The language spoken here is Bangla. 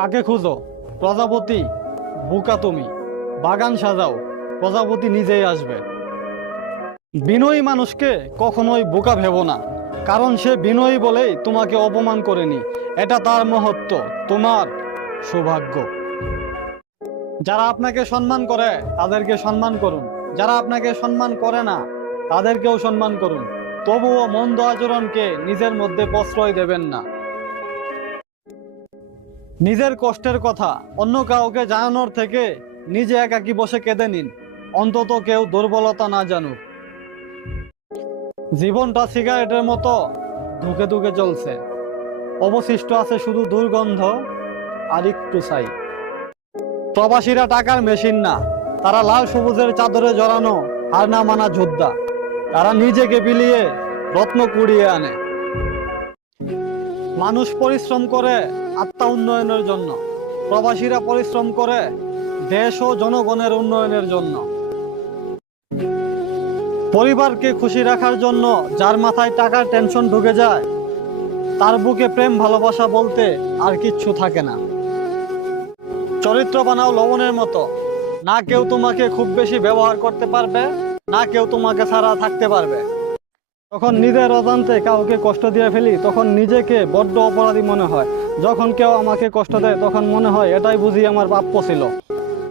কাকে খুঁজো? প্রজাপতি? বোকা তুমি। বাগান সাজাও, প্রজাপতি নিজেই আসবে। বিনয়ী মানুষকে কখনোই বোকা ভেবো না, কারণ সে বিনয়ী বলেই তোমাকে অপমান করেনি। এটা তার মহত্ব, তোমার সৌভাগ্য। যারা আপনাকে সম্মান করে তাদেরকে সম্মান করুন, যারা আপনাকে সম্মান করে না তাদেরকেও সম্মান করুন। তবুও মন্দ আচরণকে নিজের মধ্যে প্রশ্রয় দেবেন না। নিজের কষ্টের কথা অন্য কাউকে জানানোর থেকে নিজে একাকী বসে কেঁদে নিন, অন্তত কেউ দুর্বলতা না জানুক। জীবনটা সিগারেটের মতো ধুকে ধুকে চলছে, অবশিষ্ট আছে শুধু দুর্গন্ধ আর একটু ছাই। প্রবাসীরা টাকার মেশিন না, তারা লাল সবুজের চাদরে জড়ানো হার না মানা যোদ্ধা। তারা নিজেকে বিলিয়ে রত্ন কুড়িয়ে আনে। মানুষ পরিশ্রম করে আত্মা উন্নয়নের জন্য, প্রবাসীরা পরিশ্রম করে দেশ ও জনগণের উন্নয়নের জন্য। পরিবারকে খুশি রাখার জন্য যার মাথায় টাকার টেনশন ঢুকে যায়, তার বুকে প্রেম ভালোবাসা বলতে আর কিচ্ছু থাকে না। চরিত্র বানাও লবণের মতো, না কেউ তোমাকে খুব বেশি ব্যবহার করতে পারবে, না কেউ তোমাকে ছাড়া থাকতে পারবে। যখন নিজের অজান্তে কাউকে কষ্ট দিয়ে ফেলি তখন নিজেকে বড্ড অপরাধী মনে হয়। যখন কেউ আমাকে কষ্ট দেয় তখন মনে হয় এটাই বুঝি আমার প্রাপ্য ছিল।